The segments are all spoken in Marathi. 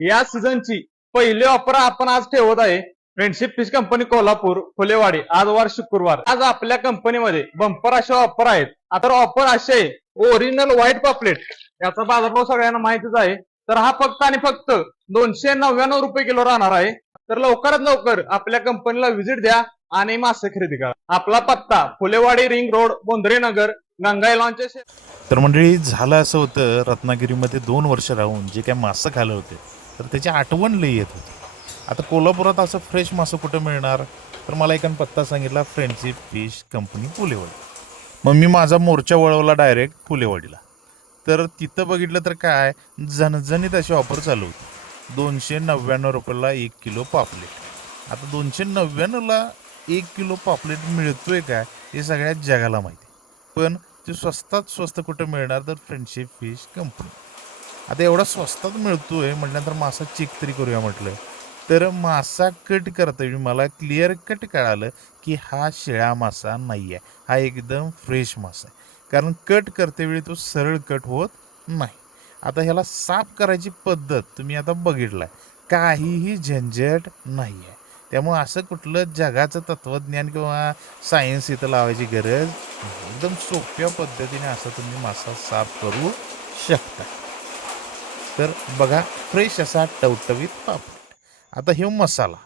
या सीझनची पहिली ऑफर आपण आज ठेवत आहे. Friendship fish company Kolhapur Phulewadi. आजवार शुक्रवार. आज आपल्या कंपनीमध्ये बंपर अशा ऑफर आहेत. आता ऑफर असे ओरिजिनल व्हाईट पॉपलेट याचा बाजारभाव सगळ्यांना माहितीच आहे. तर हा फक्त आणि फक्त दोनशे नव्याण्णव रुपये किलो राहणार आहे. तर लवकरात लवकर आपल्या कंपनीला व्हिजिट द्या आणि मासे खरेदी करा. आपला पत्ता फुलेवाडी रिंग रोड बोंद्रे नगर गंगाई लॉनच्या तर मंडळी झालं असं होतं रत्नागिरीमध्ये दोन वर्ष राहून जे काय मासं खाल्लं होते. तर त्याची आठवण लई येत होती. आता कोल्हापुरात असं फ्रेश मासं कुठं मिळणार? तर मला एकानं पत्ता सांगितला फ्रेंडशिप फिश कंपनी पुलेवाडी मग मी माझा मोर्चा वळवला डायरेक्ट पुलेवाडीला तर तिथं बघितलं तर काय झणझणीत अशी ऑफर चालू होती. दोनशे नव्याण्णव रुपयाला एक किलो पापलेट. आता दोनशे नव्याण्णवला एक किलो पापलेट मिळतोय काय हे सगळ्या जगाला माहिती. पण ते स्वस्तात स्वस्त कुठं मिळणार तर फ्रेंडशिप फिश कंपनी आता एवढा स्वस्तात मिळतोय म्हटल्यानंतर मासा चेक तरी करूया म्हटलं. तर मासा कट करताना मला क्लिअर कट कळालं की हा शिळा मासा नाही आहे हा एकदम फ्रेश मासा आहे. कारण कट करतेवेळी तो सरळ कट होत नाही. आता ह्याला साफ करायची पद्धत तुम्ही आता बघितलाय. काहीही झंझट नाही आहे त्यामुळं असं कुठलं जगाचं तत्वज्ञान किंवा सायन्स इथं लावायची गरज एकदम सोप्या पद्धतीने असं तुम्ही मासा साफ करू शकता. तर बघा फ्रेश असा टवटवीत पापड. आता हे मसाला.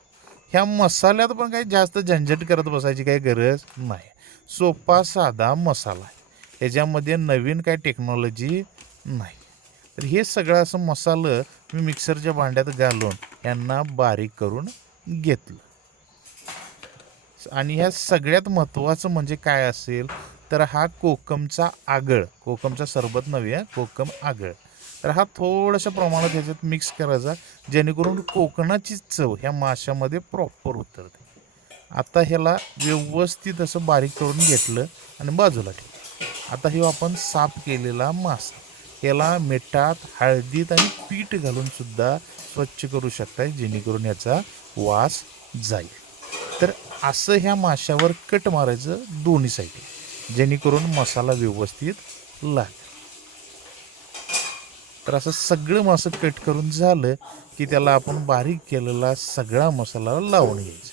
ह्या मसाल्यात पण काही जास्त झंझट करत बसायची काही गरज नाही. सोपा साधा मसाला याच्यामध्ये ह्याच्यामध्ये नवीन काही टेक्नॉलॉजी नाही. तर हे सगळं असं मसालं मी मिक्सरच्या भांड्यात घालून यांना बारीक करून घेतलं. आणि ह्या सगळ्यात महत्त्वाचं म्हणजे काय असेल? तर हा कोकमचा आगळ. कोकमचा सरबत नव्हे कोकम आगळ. तर हा थोड्याशा प्रमाणात ह्याच्यात मिक्स करायचा जेणेकरून कोकणाची चव ह्या माशामध्ये प्रॉपर उतरते. आता ह्याला व्यवस्थित असं बारीक करून घेतलं आणि बाजूला ठेवलं. आता हे आपण साफ केलेला मासा. याला मिठात हळदीत आणि पीठ घालून सुद्धा स्वच्छ करू शकताय जेणेकरून याचा वास जाईल. तर असं ह्या माशावर कट मारायचं दोन्ही साईड जेणेकरून मसाला व्यवस्थित लागेल. तर असं सगळं मासं कट करून झालं की त्याला आपण बारीक केलेला सगळा मसाला लावून घ्यायचा.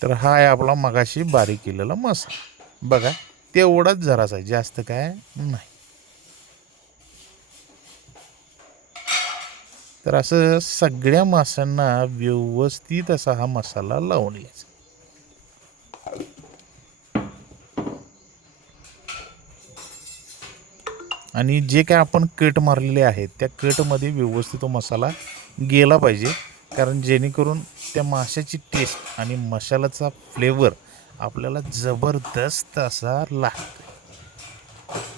तर हा आहे आपला मगाशी बारीक केलेला मसाला. बघा तेवढाच जरासा आहे जास्त काय नाही. तर असं सगळ्या माशांना व्यवस्थित असा हा मसाला लावून घ्यायचा. आणि जे काय आपण कट मारलेले आहेत त्या कटमध्ये व्यवस्थित तो मसाला गेला पाहिजे. कारण जेणेकरून त्या माशाची टेस्ट आणि मसाल्याचा फ्लेवर आपल्याला जबरदस्त असा लागतो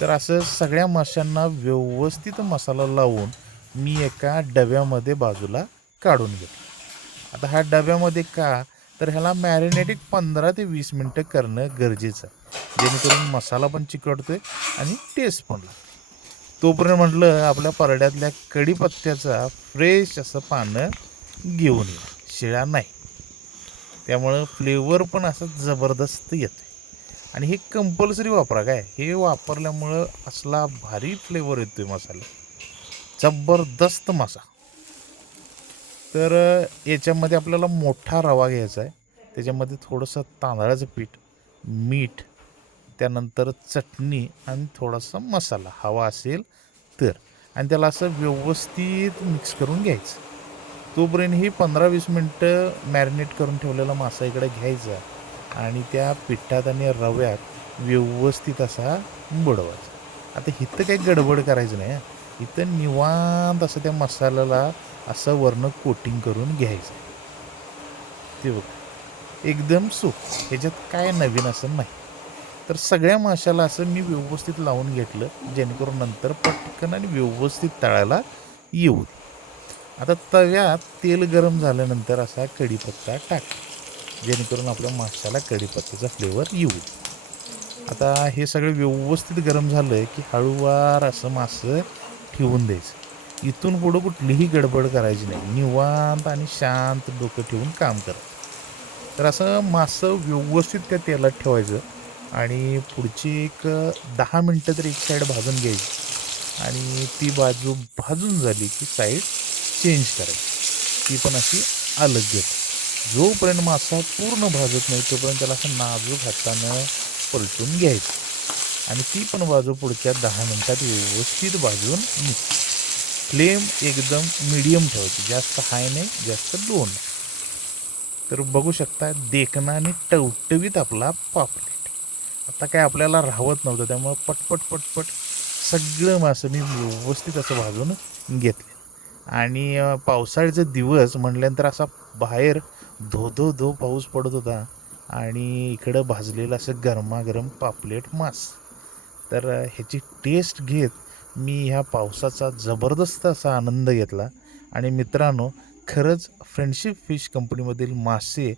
तर असं सगळ्या माशांना व्यवस्थित मसाला लावून मी एका डब्यामध्ये बाजूला काढून घेतो आता ह्या डब्यामध्ये का? तर ह्याला मॅरिनेट एक पंधरा ते वीस मिनटं करणं गरजेचं आहे. जेणेकरून मसाला पण चिकटतो आहे आणि टेस्ट पण लागतो तोपर्यंत म्हटलं आपल्या परड्यातल्या कढीपत्त्याचा फ्रेश असं पानं घेऊन ये. शिळा नाही. त्यामुळं फ्लेवर पण असं जबरदस्त येते आणि हे कंपल्सरी वापरा काय? हे वापरल्यामुळं असला भारी फ्लेवर येतोय मसाला. जबरदस्त मासा. तर याच्यामध्ये आपल्याला मोठा रवा घ्यायचा आहे त्याच्यामध्ये थोडंसं तांदळाचं पीठ मीठ त्यानंतर चटणी आणि थोडासा मसाला. हवा असेल तर. आणि त्याला असं व्यवस्थित मिक्स करून घ्यायचं. तोपर्यंत ही पंधरा वीस मिनटं मॅरिनेट करून ठेवलेला मासा इकडे घ्यायचा आणि त्या पिठात आणि रव्यात व्यवस्थित असा बुडवायचा. आता इथं काही गडबड करायचं नाही इथं निवांत असं त्या मसाल्याला असं वर्ण कोटिंग करून घ्यायचं. ते बघ. एकदम सुख. ह्याच्यात काय नवीन असं नाही. तर सगळ्या माशाला असं मी व्यवस्थित लावून घेतलं जेणेकरून नंतर पटकन आणि व्यवस्थित तळायला येऊ. आता तव्यात तेल गरम झाल्यानंतर असा कढीपत्ता टाक जेणेकरून आपल्या माशाला कढीपत्त्याचा फ्लेवर येऊ. आता हे सगळं व्यवस्थित गरम झालं की हळूवार असं मासं ठेवून द्यायचं. इथून पुढं कुठलीही गडबड करायची नाही. निवांत आणि शांत डोकं ठेवून काम करा. तर असं मासं व्यवस्थित त्या तेलात ठेवायचं. आणि पुढची एक दहा मिनटं तर एक साईड भाजून घ्यायची. आणि ती बाजू भाजून झाली की साईड चेंज करायची. ती पण अशी अलग घेत. जोपर्यंत मासा पूर्ण भाजत नाही तोपर्यंत त्याला असं नाजूक हातानं पलटून घ्यायचं. आणि ती पण बाजू पुढच्या दहा मिनटात व्यवस्थित भाजून निघते. फ्लेम एकदम मिडियम ठेवायची. जास्त हाय नाही जास्त लो नाही. तर बघू शकता देखणा आणि टवटवीत आपला पापलेट आता काय आपल्याला राहत नव्हतं त्यामुळं पटपट पटपट सगळं मासं मी व्यवस्थित असं भाजून घेतलं. आणि पावसाळ्याचे दिवस म्हटल्यानंतर असा बाहेर धो धो धो पाऊस पडत होता आणि इकडं भाजलेलं असं गरमागरम पापलेट मास. तर ह्याची टेस्ट घेत मी ह्या पावसाचा जबरदस्त असा आनंद घेतला. आणि मित्रांनो खरंच फ्रेंडशिप फिश कंपनीमधील मासे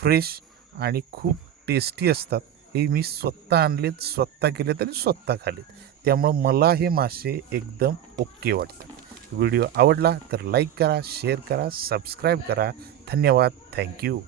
फ्रेश आणि खूप टेस्टी असतात. हे मी स्वतः आणलेत स्वतः केलेत आणि स्वतः खालेत. त्यामुळं मला हे मासे एकदम ओके वाटतात. व्हिडिओ आवडला तर लाईक करा शेअर करा सबस्क्राईब करा. धन्यवाद. थँक्यू.